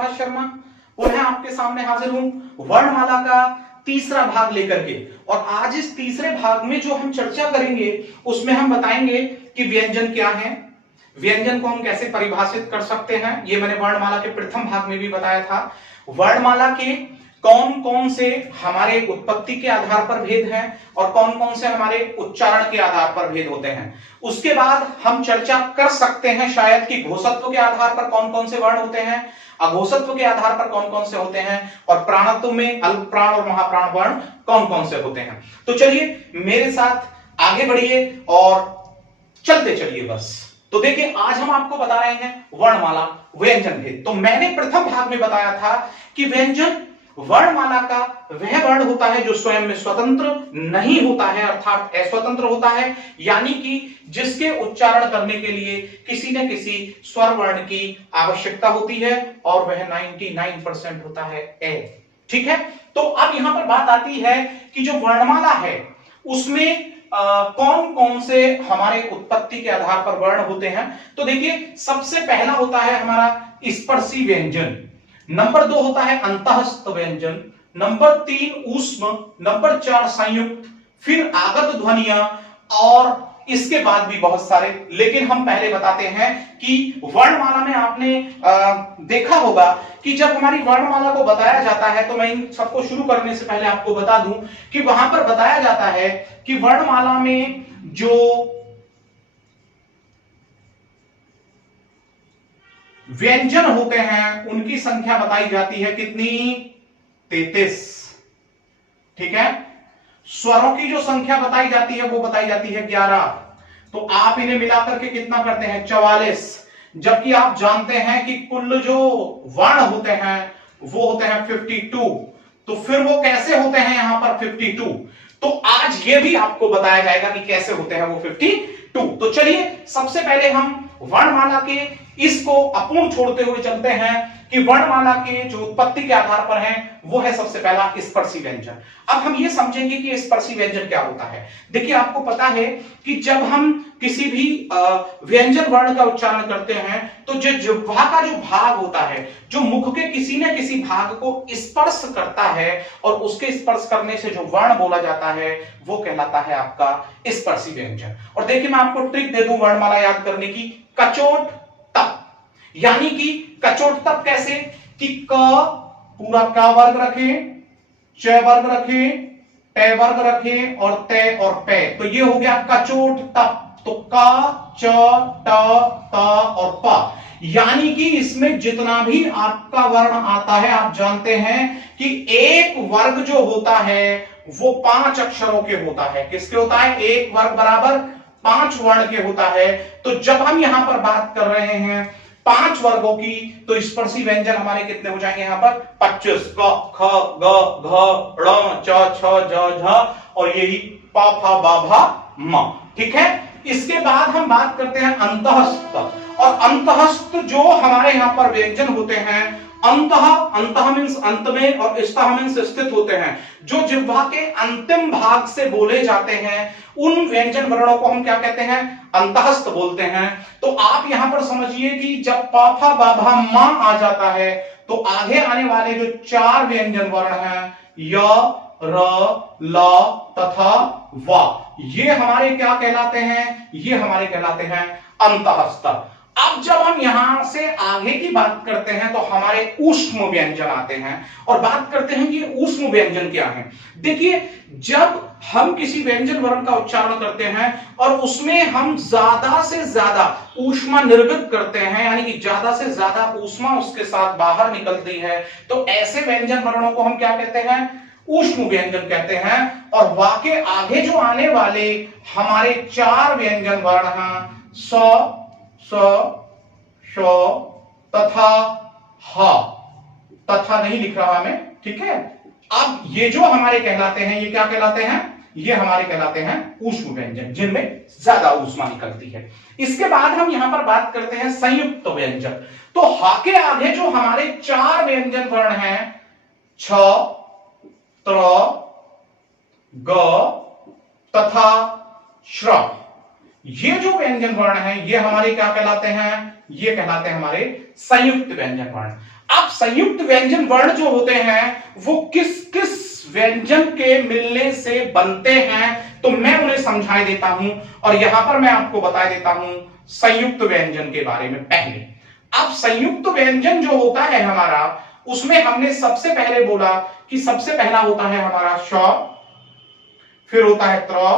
सुभाष शर्मा पुनः आपके सामने हाजिर हूं वर्णमाला का तीसरा भाग लेकर के। और आज इस तीसरे भाग में जो हम चर्चा करेंगे उसमें हम बताएंगे कि व्यंजन क्या है, व्यंजन को हम कैसे परिभाषित कर सकते हैं। ये मैंने वर्णमाला के प्रथम भाग में भी बताया था। वर्णमाला के कौन कौन से हमारे उत्पत्ति के आधार पर भेद हैं और कौन कौन से हमारे उच्चारण के आधार पर भेद होते हैं। उसके बाद हम चर्चा कर सकते हैं शायद कि घोषत्व के आधार पर कौन कौन से वर्ण होते हैं, अघोषत्व के आधार पर कौन कौन से होते हैं और प्राणत्व में अल्प प्राण और महाप्राण वर्ण कौन कौन से होते हैं। तो चलिए मेरे साथ आगे बढ़िए और चलते चलिए बस। तो देखिए आज हम आपको बता रहे हैं वर्णमाला व्यंजन भेद। तो मैंने प्रथम भाग में बताया था कि व्यंजन वर्णमाला का वह वर्ण होता है जो स्वयं में स्वतंत्र नहीं होता है, अर्थात अस्वतंत्र होता है, यानी कि जिसके उच्चारण करने के लिए किसी न किसी स्वर वर्ण की आवश्यकता होती है और वह 99% होता है ए। ठीक है, तो अब यहां पर बात आती है कि जो वर्णमाला है उसमें कौन कौन से हमारे उत्पत्ति के आधार पर वर्ण होते हैं। तो देखिए सबसे पहला होता है हमारा स्पर्शी व्यंजन, नंबर 2 होता है अंतःस्थ व्यंजन, नंबर 3 ऊष्म, नंबर 4 संयुक्त, फिर आगत ध्वनियां और इसके बाद भी बहुत सारे। लेकिन हम पहले बताते हैं कि वर्णमाला में आपने देखा होगा कि जब हमारी वर्णमाला को बताया जाता है, तो मैं इन सबको शुरू करने से पहले आपको बता दूं कि वहां पर बताया जाता है कि वर्णमाला में जो व्यंजन होते हैं उनकी संख्या बताई जाती है कितनी, 33। ठीक है, स्वरों की जो संख्या बताई जाती है वो बताई जाती है 11। तो आप इन्हें मिलाकर के कितना करते हैं, 44। जबकि आप जानते हैं कि कुल जो वर्ण होते हैं वो होते हैं 52। तो फिर वो कैसे होते हैं यहां पर 52, तो आज ये भी आपको बताया जाएगा कि कैसे होते हैं वो 52। तो चलिए सबसे पहले हम वर्णमाला के इसको अपूर्ण छोड़ते हुए चलते हैं कि वर्णमाला के जो उत्पत्ति के आधार पर हैं वो है सबसे पहला स्पर्शी व्यंजन। अब हम ये समझेंगे कि स्पर्शी व्यंजन क्या होता है। देखिए आपको पता है कि जब हम किसी भी व्यंजन वर्ण का उच्चारण करते हैं तो जो जिह्वा का जो भाग होता है, जो मुख के किसी न किसी भाग को स्पर्श करता है और उसके स्पर्श करने से जो वर्ण बोला जाता है वो कहलाता है आपका स्पर्शी व्यंजन। और देखिए मैं आपको ट्रिक दे दूं वर्णमाला याद करने की, कचोट तप, यानी कि कचोट तप कैसे कि क पूरा का वर्ग रखें, च वर्ग रखें, टे वर्ग रखें और ते और पे, तो ये हो गया कचोट तप। तो का, च, ट, त और प, यानी कि इसमें जितना भी आपका वर्ण आता है आप जानते हैं कि एक वर्ग जो होता है वो 5 अक्षरों के होता है। किसके होता है, एक वर्ग बराबर 5 वर्ण के होता है। तो जब हम यहां पर बात कर रहे हैं 5 वर्गों की, तो स्पर्शी व्यंजन हमारे कितने हो जाएंगे यहां पर 25, क, ख, ग, घ, ड़, च, छ, ज, झ और यही प, फ, ब, भ, म। ठीक है, इसके बाद हम बात करते हैं अंतःस्थ। और अंतःस्थ जो हमारे यहां पर व्यंजन होते हैं, अंतः मींस अंत में और स्तः मींस स्थित होते हैं, जो जिह्वा के अंतिम भाग से बोले जाते हैं, उन व्यंजन वर्णों को हम क्या कहते हैं, अंतःस्थ बोलते हैं। तो आप यहां पर समझिए कि जब प, फ, ब, भ, म आ जाता है तो आगे आने वाले जो 4 व्यंजन वर्ण हैं य, र, ल तथा व, ये हमारे क्या कहलाते हैं, ये हमारे कहलाते हैं अंतःस्थ। अब जब हम यहां से आगे की बात करते हैं तो हमारे ऊष्म व्यंजन आते हैं और बात करते हैं कि ऊष्म व्यंजन क्या है। देखिए जब हम किसी व्यंजन वर्ण का उच्चारण करते हैं और उसमें हम ज्यादा से ज्यादा ऊष्मा निर्गत करते हैं, यानी कि ज्यादा से ज्यादा ऊष्मा उसके साथ बाहर निकलती है, तो ऐसे व्यंजन वर्णों को हम क्या कहते हैं, ऊष्म व्यंजन कहते हैं। और वाके आगे जो आने वाले हमारे 4 व्यंजन वर्ण हैं स, स, श तथा ह, तथा नहीं लिख रहा मैं, ठीक है। अब ये जो हमारे कहलाते हैं ये क्या कहलाते हैं, ये हमारे कहलाते हैं ऊष्म व्यंजन, जिनमें ज्यादा ऊष्मा निकलती है। इसके बाद हम यहां पर बात करते हैं संयुक्त व्यंजन। तो हा के आगे जो हमारे 4 व्यंजन वर्ण हैं छ, त्र, ग तथा श्र, ये जो व्यंजन वर्ण हैं ये हमारे क्या कहलाते हैं, ये कहलाते हैं हमारे संयुक्त व्यंजन वर्ण। अब संयुक्त व्यंजन वर्ण जो होते हैं वो किस किस व्यंजन के मिलने से बनते हैं, तो मैं उन्हें समझाई देता हूं और यहां पर मैं आपको बता देता हूं संयुक्त व्यंजन के बारे में। पहले अब संयुक्त व्यंजन जो होता है हमारा, उसमें हमने सबसे पहले बोला कि सबसे पहला होता है हमारा श, फिर होता है त्र,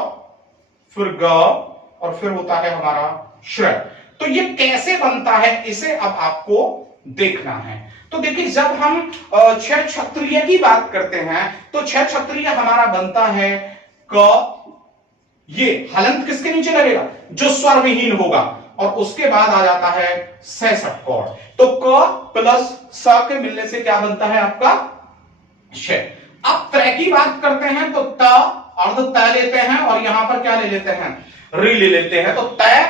फिर ग और फिर होता है हमारा श्र। तो ये कैसे बनता है इसे अब आपको देखना है। तो देखिए जब हम छह क्षत्रिय की बात करते हैं तो छह क्षत्रिय हमारा बनता है क, ये हलंत किसके नीचे लगेगा, जो स्वर विहीन होगा, और उसके बाद आ जाता है स षटकोण। तो क प्लस स के मिलने से क्या बनता है आपका श। अब त्रय की बात करते हैं तो त अर्ध तय लेते हैं और यहां पर क्या ले लेते हैं, रि ले लेते हैं, तो तय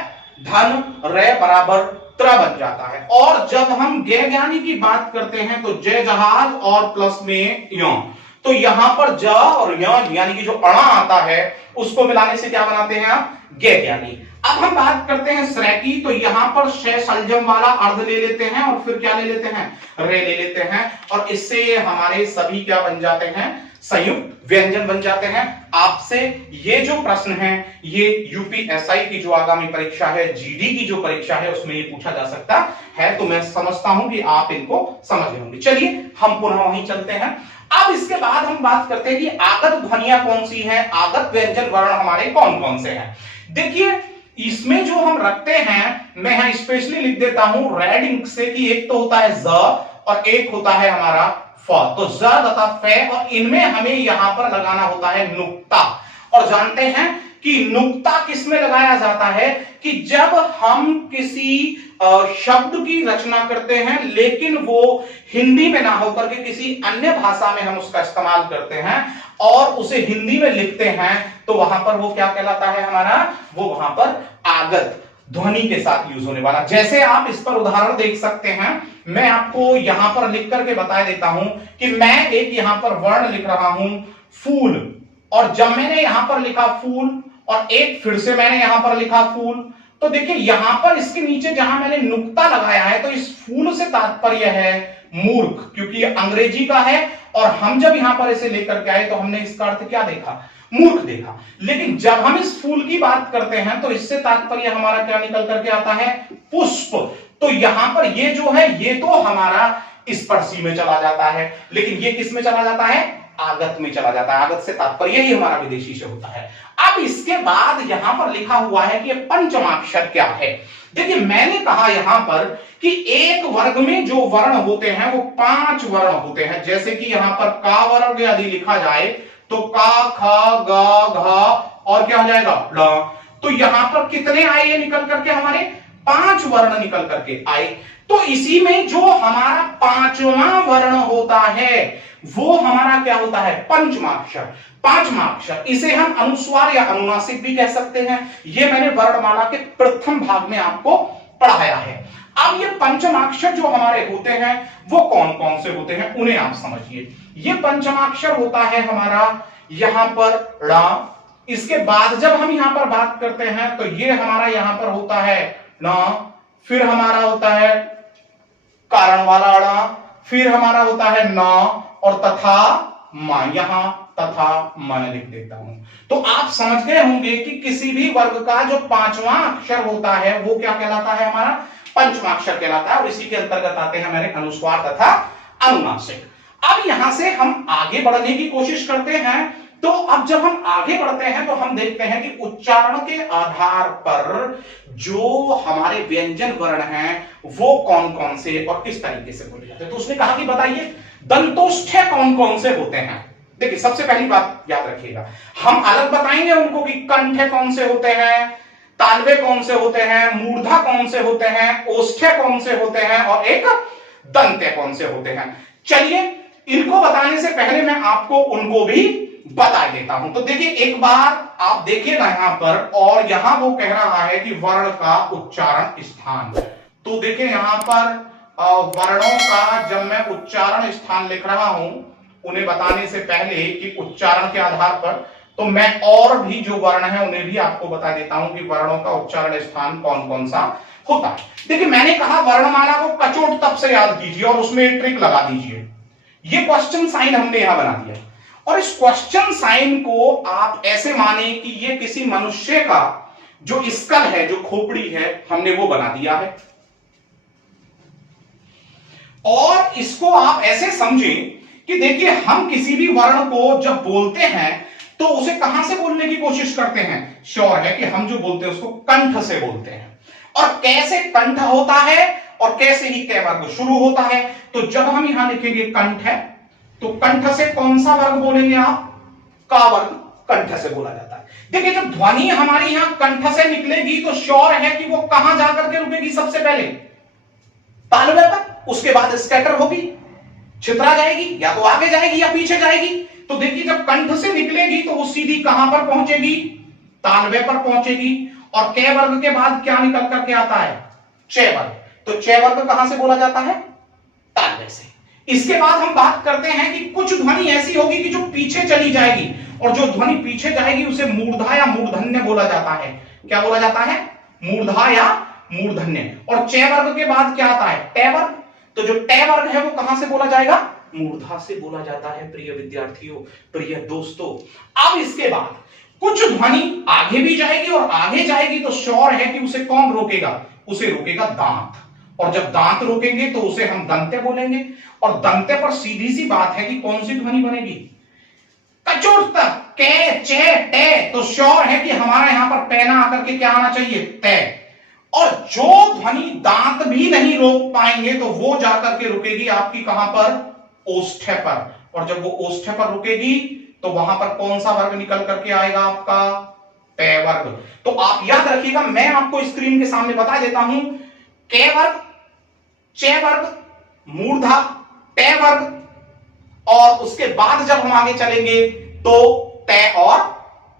धन रे बराबर त्र बन जाता है। और जब हम गे ज्ञानी की बात करते हैं तो जय जहाज और प्लस में य, तो यहां पर ज और य यानी कि जो अणा आता है उसको मिलाने से क्या बनाते हैं आप, गे ज्ञानी। अब हम बात करते हैं श्रय की, तो यहां पर शय सलजम वाला अर्ध ले लेते हैं और फिर क्या ले लेते हैं, रे ले लेते हैं, और इससे हमारे सभी क्या बन जाते हैं, संयुक्त व्यंजन बन जाते हैं। आपसे ये जो प्रश्न है ये यूपीएसआई की जो आगामी परीक्षा है, जीडी की जो परीक्षा है, उसमें ये पूछा जा सकता है, तो मैं समझता हूं कि आप इनको समझ होंगे। चलिए हम पुनः वहीं चलते हैं। अब इसके बाद हम बात करते हैं कि आगत ध्वनियां कौन सी हैं, आगत व्यंजन वर्ण हमारे कौन कौन से हैं। देखिए इसमें जो हम रखते हैं, मैं यहां स्पेशली लिख देता हूं रेड इंक से, कि एक तो होता है ज और एक होता है हमारा फ। तो ज तथा फ, और इनमें हमें यहां पर लगाना होता है नुक्ता। और जानते हैं कि नुक्ता किसमें लगाया जाता है, कि जब हम किसी शब्द की रचना करते हैं लेकिन वो हिंदी में ना होकर के किसी अन्य भाषा में हम उसका इस्तेमाल करते हैं और उसे हिंदी में लिखते हैं, तो वहां पर वो क्या कहलाता है हमारा, वो वहां पर आगत ध्वनि के साथ यूज होने वाला। जैसे आप इस पर उदाहरण देख सकते हैं, मैं आपको यहां पर लिख करके बता देता हूं कि मैं एक यहां पर वर्ण लिख रहा हूं फूल, और जब मैंने यहां पर लिखा फूल और एक फिर से मैंने यहां पर लिखा फूल, तो देखिए यहां पर इसके नीचे जहां मैंने नुक्ता लगाया है, तो इस फूल से तात्पर्य है मूर्ख, क्योंकि ये अंग्रेजी का है, और हम जब यहां पर इसे लेकर के आए तो हमने इसका अर्थ क्या देखा, मूर्ख देखा। लेकिन जब हम इस फूल की बात करते हैं तो इससे तात्पर्य हमारा क्या निकल करके आता है, पुष्प। तो यहां पर ये जो है ये तो हमारा स्पर्शी में चला जाता है, लेकिन ये किस में चला जाता है, आगत में चला जाता है। आगत से तात्पर्य ही हमारा विदेशी से होता है। अब इसके बाद यहां पर लिखा हुआ है कि ये पंचमाक्षर क्या है। देखिए मैंने कहा यहां पर कि एक वर्ग में जो वर्ण होते हैं वो 5 वर्ण होते हैं। जैसे कि यहां पर का वर्ग यदि लिखा जाए तो का, ख, ग, घ और क्या हो जाएगा, ड़। तो यहां पर कितने आए ये निकल करके, हमारे 5 वर्ण निकल करके आए। तो इसी में जो हमारा 5वां वर्ण होता है वो हमारा क्या होता है, पंचमाक्षर। पांचमाक्षर, इसे हम अनुस्वार या अनुनासिक भी कह सकते हैं। ये मैंने वर्णमाला के प्रथम भाग में आपको पढ़ाया है। अब ये पंचमाक्षर जो हमारे होते हैं वो कौन कौन से होते हैं उन्हें आप समझिए। ये पंचमाक्षर होता है हमारा यहां पर ण, इसके बाद जब हम यहां पर बात करते हैं तो ये हमारा यहां पर होता है न, फिर हमारा होता है कारण वाला ण, फिर हमारा होता है न और तथा म। यहां तथा मैं लिख देता हूं। तो आप समझ गए होंगे कि किसी भी वर्ग का जो 5वां अक्षर होता है वो क्या कहलाता है, हमारा पंचमाक्षर कहलाता है, और इसी के अंतर्गत आते हैं हमारे अनुस्वार तथा अनुनासिक। अब यहां से हम आगे बढ़ने की कोशिश करते हैं। तो अब जब हम आगे बढ़ते हैं तो हम देखते हैं कि उच्चारण के आधार पर जो हमारे व्यंजन वर्ण हैं वो कौन कौन से और किस तरीके से बोले जाते हैं। तो उसने कहा कि बताइए दंतोष्ठ कौन कौन से होते हैं। देखिए सबसे पहली बात याद रखिएगा, हम अलग बताएंगे उनको कि कंठ कौन से होते हैं, तालवे कौन से होते हैं, मूर्धा कौन से होते हैं, ओष्ठ्य कौन से होते हैं और एक दंत्य कौन से होते हैं। चलिए इनको बताने से पहले मैं आपको उनको भी बता देता हूं। तो देखिए एक बार आप देखिएगा यहां पर, और यहां वो कह रहा है कि वर्ण का उच्चारण स्थान। तो देखिए यहां पर वर्णों का जब मैं उच्चारण स्थान लिख रहा हूं, उन्हें बताने से पहले कि उच्चारण के आधार पर, तो मैं और भी जो वर्ण है उन्हें भी आपको बता देता हूं कि वर्णों का उच्चारण स्थान कौन कौन सा होता है। देखिए मैंने कहा वर्णमाला को कचोट तप से याद कीजिए और उसमें एक ट्रिक लगा दीजिए। ये क्वेश्चन साइन हमने यहां बना दिया और इस क्वेश्चन साइन को आप ऐसे माने कि ये किसी मनुष्य का जो स्कल है, जो खोपड़ी है, हमने वो बना दिया है। और इसको आप ऐसे समझें कि देखिए हम किसी भी वर्ण को जब बोलते हैं तो उसे कहां से बोलने की कोशिश करते हैं? श्योर है कि हम जो बोलते हैं उसको कंठ से बोलते हैं। और कैसे कंठ होता है और कैसे ही क वर्ग शुरू होता है। तो जब हम यहां लिखेंगे कंठ है तो कंठ से कौन सा वर्ग बोलेंगे आप? का वर्ग कंठ से बोला जाता है। देखिए जब ध्वनि हमारी यहां कंठ से निकलेगी तो श्योर है कि वो कहां जाकर के रुकेगी? सबसे पहले तालव्य पर, उसके बाद स्कैटर होगी, छितरा जाएगी, या तो आगे जाएगी या पीछे जाएगी। तो देखिए जब कंठ से निकलेगी तो वो सीधी कहां पर पहुंचेगी? तालव्य पर पहुंचेगी। और क वर्ग के बाद क्या निकल करके आता है? च वर्ग। तो च वर्ग कहां से बोला जाता है? तालव्य से। इसके बाद हम बात करते हैं कि कुछ ध्वनि ऐसी होगी कि जो पीछे चली जाएगी और जो ध्वनि पीछे जाएगी उसे मूर्धा या मूर्धन्य बोला जाता है। क्या बोला जाता है? मूर्धा या मूर्धन्य। और च वर्ग के बाद क्या आता है? ट वर्ग। तो जो ट वर्ग है वो कहां से बोला जाएगा? मूर्धा से बोला जाता है। प्रिय विद्यार्थियों, प्रिय दोस्तों, अब इसके बाद कुछ ध्वनि आगे भी जाएगी और आगे जाएगी तो श्योर है कि उसे कौन रोकेगा? उसे रोकेगा दांत। और जब दांत रोकेंगे तो उसे हम दंते बोलेंगे। और दंते पर सीधी सी बात है कि कौन सी ध्वनि बनेगी? कचोट तक के चे टे। तो श्योर है कि हमारा यहां पर पैना आकर के क्या आना चाहिए? तय। और जो ध्वनि दांत भी नहीं रोक पाएंगे तो वो जाकर के रुकेगी आपकी कहां पर? ओष्ठ्य पर। और जब वो ओष्ठ्य पर रुकेगी तो वहां पर कौन सा वर्ग निकल करके आएगा? आपका प वर्ग। तो आप याद रखिएगा, मैं आपको स्क्रीन के सामने बता देता हूं। क वर्ग, च वर्ग, मूर्धा, ट वर्ग और उसके बाद जब हम आगे चलेंगे तो त और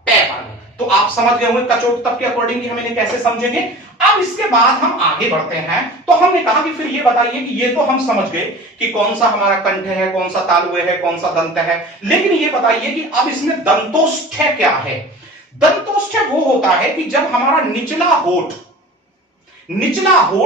ट वर्ग। तो आप समझ गए होंगे कचोट तप के अकॉर्डिंग हम इन्हें कैसे समझेंगे। अब इसके बाद हम आगे बढ़ते हैं तो हमने कहा कि फिर ये बताइए कि ये तो हम समझ गए कि कौन सा हमारा कंठ है, कौन सा तालव्य है, कौन सा दंत है। लेकिन ये बताइए कि अब इसमें दंतोष्ठ्य क्या है? दंतोष्ठ्य वो होता है कि जब हमारा निचला होठ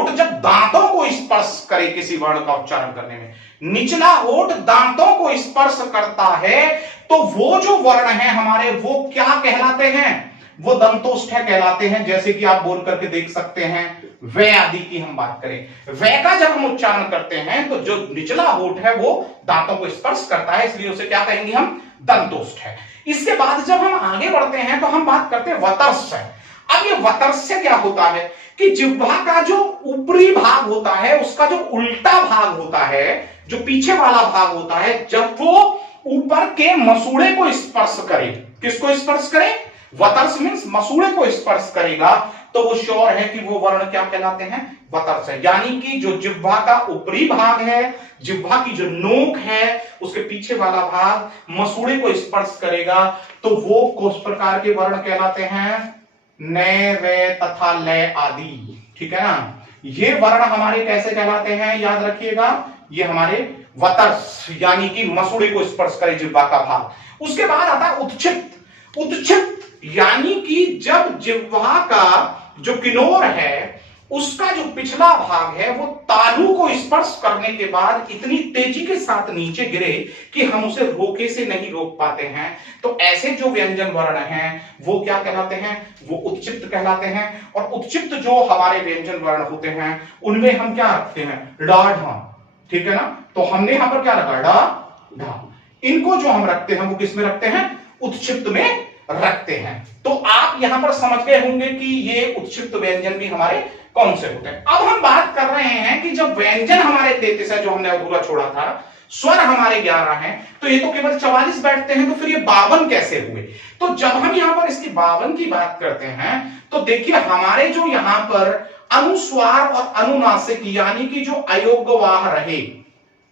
जब दांतों को स्पर्श करे किसी वर्ण का उच्चारण करने में, निचला होठ दांतों को स्पर्श करता है तो वो जो वर्ण है हमारे वो क्या कहलाते हैं? वो दंतोष्ठ्य कहलाते हैं। जैसे कि आप बोल करके देख सकते हैं वे आदि की हम बात करें, वे का जब हम उच्चारण करते हैं तो जो निचला होठ है वो दांतों को स्पर्श करता है, इसलिए उसे क्या कहेंगे हम? दंतोष्ठ्य। इसके बाद जब हम आगे बढ़ते हैं तो हम बात करते हैं वतर्स्य। अब ये वतर्स्य क्या होता है कि जिह्वा का जो ऊपरी भाग होता है उसका जो उल्टा भाग होता है, जो पीछे वाला भाग होता है, जब वो ऊपर के मसूड़े को स्पर्श करे, किसको स्पर्श करे? वतर्स मीन्स मसूड़े को स्पर्श करेगा तो वो श्योर है कि वो वर्ण क्या कहलाते हैं? वतर्स है। यानी कि जो जिह्वा का ऊपरी भाग है, जिह्वा की जो नोक है, उसके पीछे वाला भाग मसूड़े को स्पर्श करेगा तो वो किस प्रकार के वर्ण कहलाते हैं? नय, रे तथा लय आदि। ठीक है ना, ये वर्ण हमारे कैसे कहलाते हैं? याद रखिएगा, ये हमारे वतर्स यानी कि मसूड़े को स्पर्श करे जिह्वा का भाग। उसके बाद आता है उच्छित। उच्छित यानी कि जब जिह्वा का जो किनोर है उसका जो पिछला भाग है वो तालू को स्पर्श करने के बाद इतनी तेजी के साथ नीचे गिरे कि हम उसे रोके से नहीं रोक पाते हैं। तो ऐसे जो व्यंजन वर्ण हैं वो क्या कहलाते हैं? वो उच्चित कहलाते हैं। और उच्चित जो हमारे व्यंजन वर्ण होते हैं उनमें हम क्या रखते हैं? डा ढा। ठीक है ना, तो हमने यहां पर क्या रखा? डा ढा। इनको जो हम रखते हैं वो किस में रखते हैं? उच्चित में रखते हैं। तो आप यहां पर समझ गए होंगे कि ये उच्चित व्यंजन भी हमारे कौन से होते हैं। अब हम बात कर रहे हैं कि जब व्यंजन हमारे 33 है, जो हमने अधूरा छोड़ा था, स्वर हमारे 11 हैं, तो ये तो केवल 44 बैठते हैं, तो फिर ये 52 कैसे हुए? तो जब हम यहां पर इसकी 52 की बात करते हैं तो देखिए हमारे जो यहां पर अनुस्वार और अनुनासिक यानी कि जो अयोग्यवाह रहे,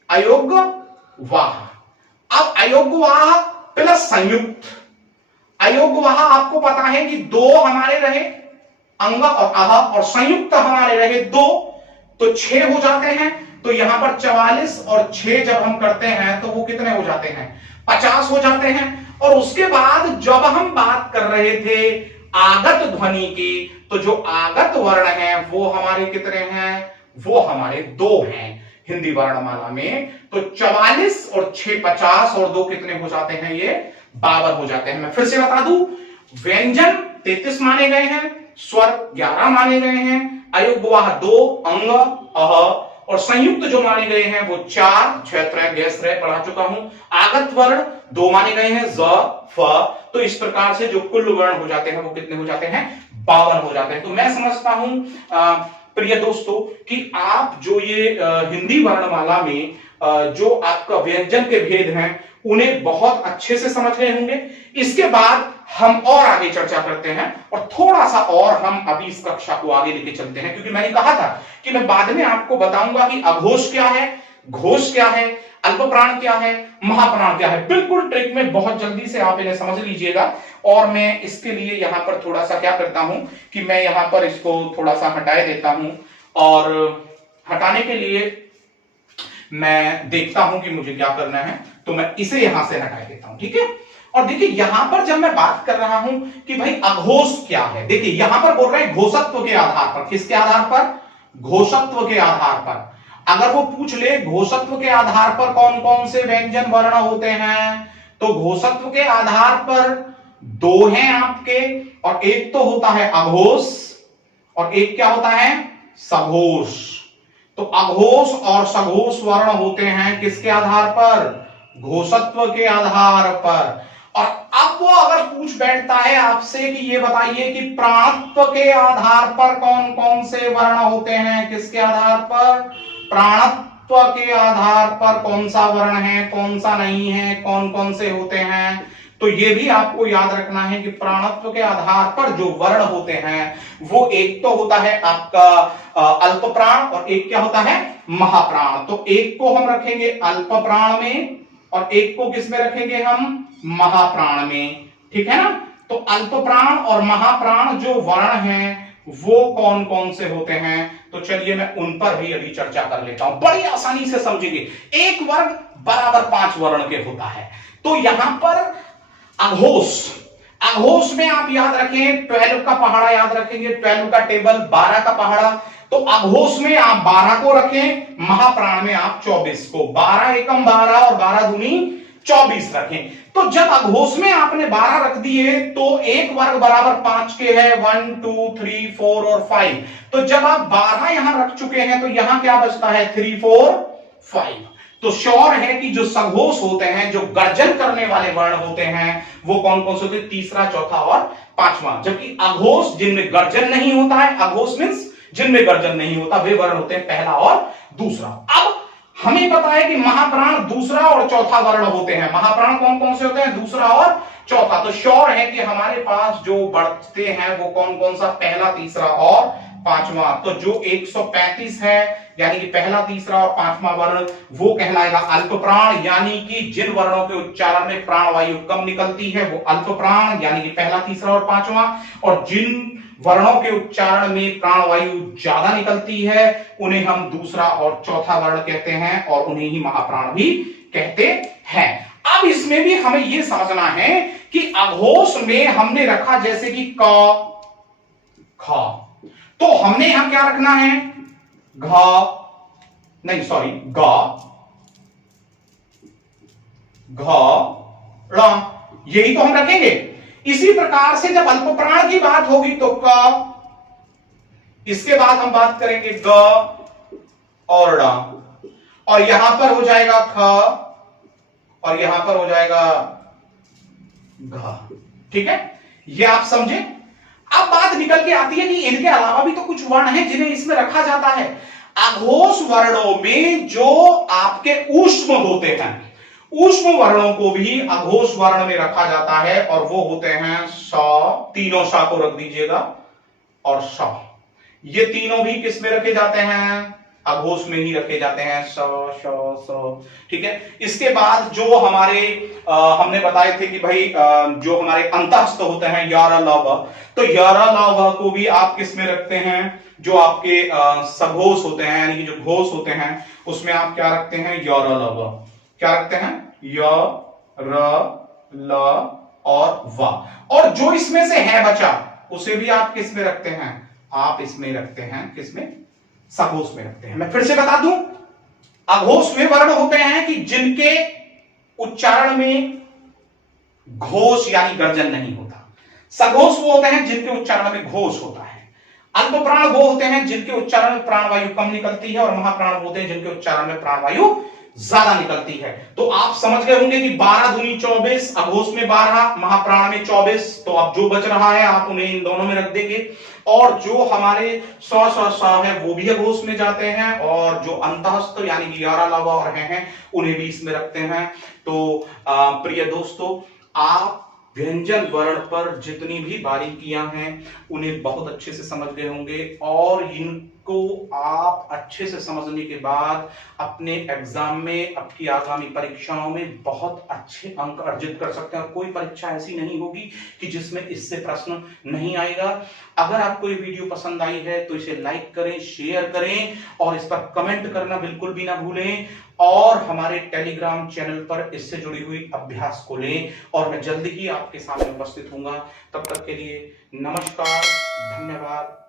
अयोग्यवाह। अब अयोग्यवाह प्लस संयुक्त। अयोग्यवाह आपको पता है कि 2 हमारे रहे अंग और आह, और संयुक्त हमारे रहे 2, तो 6 हो जाते हैं। तो यहां पर 44 और 6 जब हम करते हैं तो वो कितने हो जाते हैं, 50 हो जाते हैं। और उसके बाद जब हम बात कर रहे थे आगत ध्वनि की, तो जो आगत वर्ण है वो हमारे कितने हैं, वो हमारे 2 हैं हिंदी वर्णमाला में। तो 44 और 6 50 और 2 कितने हो जाते हैं, ये 52 हो जाते हैं। मैं फिर से बता दूं, व्यंजन 33 माने गए हैं, स्वर 11 माने गए हैं, अयुग्मवाह 2 अंग अह, और संयुक्त जो माने गए हैं वो 4 क्षेत्र गैस्त्र पढ़ा चुका हूं। आगत वर्ण 2 माने गए हैं, ज फ। तो इस प्रकार से जो कुल वर्ण हो जाते हैं वो कितने हो जाते हैं, 52 हो जाते हैं। तो मैं समझता हूं प्रिय दोस्तों कि आप जो ये हिंदी वर्णमाला में जो आपका व्यंजन के भेद हैं उन्हें बहुत अच्छे से समझ गए होंगे। इसके बाद हम और आगे चर्चा करते हैं और थोड़ा सा और हम अभी इस कक्षा को आगे लेके चलते हैं, क्योंकि मैंने कहा था कि मैं बाद में आपको बताऊंगा कि अघोष क्या है, घोष क्या है, अल्पप्राण क्या है, महाप्राण क्या है। बिल्कुल ट्रिक में बहुत जल्दी से आप इन्हें समझ लीजिएगा। और मैं इसके लिए यहां पर थोड़ा सा क्या करता हूं कि मैं यहां पर इसको थोड़ा सा हटाए देता हूं, और हटाने के लिए मैं देखता हूं कि मुझे क्या करना है, तो मैं इसे यहां से हटा देता हूं, ठीक है। और देखिए यहां पर जब मैं बात कर रहा हूं कि भाई अघोष क्या है, देखिए यहां पर बोल रहे हैं घोषत्व के आधार पर। किसके आधार पर, घोषत्व के आधार पर। अगर वो पूछ ले घोषत्व के आधार पर कौन कौन से व्यंजन वर्ण होते हैं, तो घोषत्व के आधार पर 2 हैं आपके, और एक तो होता है अघोष और एक क्या होता है, सघोष। तो अघोष और सघोष वर्ण होते हैं किसके आधार पर, घोषत्व के आधार पर। और अब वो अगर पूछ बैठता है आपसे कि ये बताइए कि प्राणत्व के आधार पर कौन कौन से वर्ण होते हैं, किसके आधार पर, प्राणत्व के आधार पर कौन सा वर्ण है, कौन सा नहीं है, कौन कौन से होते हैं। तो ये भी आपको याद रखना है कि प्राणत्व के आधार पर जो वर्ण होते हैं वो एक तो होता है आपका अल्प प्राण और एक क्या होता है, महाप्राण। तो एक को हम रखेंगे अल्प प्राण में और एक को किस में रखेंगे हम, महाप्राण में, ठीक है ना। तो अल्प प्राण और महाप्राण जो वर्ण हैं वो कौन कौन से होते हैं, तो चलिए मैं उन पर भी अभी चर्चा कर लेता हूं, बड़ी आसानी से समझेंगे। एक वर्ग बराबर 5 वर्ण के होता है। तो यहां पर अघोष, अघोष में आप याद रखें 12 का पहाड़ा याद रखेंगे, 12 का टेबल 12 का पहाड़ा। तो अघोष में आप 12 को रखें, महाप्राण में आप 24 को, 12 एकम 12 और 12 दूनी 24 रखें। तो जब अघोष में आपने 12 रख दिए तो एक वर्ग बराबर 5 के है, 1 2 3 4 और 5। तो जब आप 12 यहां रख चुके हैं तो यहां क्या बचता है, 3 4 5। तो श्योर है कि जो सघोष होते हैं, जो गर्जन करने वाले वर्ण होते हैं, वो कौन कौन से होते हैं, तीसरा, चौथा और पांचवा। जबकि अघोष जिनमें गर्जन नहीं होता है, अघोष मींस जिनमें गर्जन नहीं होता, वे वर्ण होते हैं पहला और दूसरा। अब हमें पता है कि महाप्राण दूसरा और चौथा वर्ण होते हैं। महाप्राण कौन कौन से होते हैं, दूसरा और चौथा। तो श्योर है कि हमारे पास जो बढ़ते हैं वो कौन कौन सा, पहला, तीसरा और पांचवा। तो जो 135 है यानी कि पहला, तीसरा और पांचवा वर्ण वो कहलाएगा अल्प प्राण, यानी कि जिन वर्णों के उच्चारण में प्राण वायु कम निकलती है वो अल्प प्राण यानी कि पहला, तीसरा और पांचवा। और जिन वर्णों के उच्चारण में प्राण वायु ज्यादा निकलती है उन्हें हम दूसरा और चौथा वर्ण कहते हैं और उन्हें ही महाप्राण भी कहते हैं। अब इसमें भी हमें यह समझना है कि अघोष में हमने रखा जैसे कि क, ख, तो हमने यहां क्या रखना है, घ, नहीं सॉरी, ग, घ, ड़, यही तो हम रखेंगे। इसी प्रकार से जब अल्प प्राण की बात होगी तो क, इसके बाद हम बात करेंगे ग और ड़, और यहां पर हो जाएगा ख और यहां पर हो जाएगा घ, ठीक है, ये आप समझे। अब बात निकल के आती है कि इनके अलावा भी तो कुछ वर्ण हैं जिन्हें इसमें रखा जाता है। अघोष वर्णों में जो आपके ऊष्म होते हैं, ऊष्म वर्णों को भी अघोष वर्ण में रखा जाता है और वो होते हैं स, तीनों स को रख दीजिएगा, और श, ये तीनों भी किस में रखे जाते हैं, अघोष में ही रखे जाते हैं, स श स। ठीक है, इसके बाद जो हमारे हमने बताए थे कि भाई जो हमारे अंतःस्थ होते हैं यारा लव, तो यारा लव को भी आप किस में रखते हैं, जो आपके सघोष होते हैं यानी कि जो घोष होते हैं उसमें आप क्या रखते हैं, यारा लव। क्या रखते हैं, य र ल और वा। और जो इसमें से है बचा उसे भी आप किस में रखते हैं, आप इसमें रखते हैं, किसमें, सघोष में रखते हैं। मैं फिर से बता दूं, अघोष वे वर्ण होते हैं कि जिनके उच्चारण में घोष यानी गर्जन नहीं होता। सघोष वो होते हैं जिनके उच्चारण में घोष होता है। अल्प प्राण वो होते हैं जिनके उच्चारण में प्राणवायु कम निकलती है, और महाप्राण वो होते हैं जिनके उच्चारण में प्राणवायु ज्यादा निकलती है। तो आप समझ गए होंगे कि 12 दूनी 24, अघोष में 12, महाप्राण में 24। तो अब जो बच रहा है आप उन्हें इन दोनों में रख देंगे, और जो हमारे स है वो भी अघोष में जाते हैं, और जो अंतःस्थ यानी कि यारा लावा और हैं उन्हें भी इसमें रखते हैं। तो प्रिय दोस्तों, आप व्यंजन वर्ण पर जितनी भी बारीकियां हैं उन्हें बहुत अच्छे से समझ गए होंगे, और इनको आप अच्छे से समझने के बाद अपने एग्जाम में, आपकी आगामी परीक्षाओं में बहुत अच्छे अंक अर्जित कर सकते हैं। कोई परीक्षा ऐसी नहीं होगी कि जिसमें इससे प्रश्न नहीं आएगा। अगर आपको ये वीडियो पसंद आई है तो इसे लाइक करें, शेयर करें, और इस पर कमेंट करना बिल्कुल भी ना भूलें, और हमारे टेलीग्राम चैनल पर इससे जुड़ी हुई अभ्यास को लें, और मैं जल्दी ही आपके सामने उपस्थित होऊंगा। तब तक के लिए नमस्कार, धन्यवाद।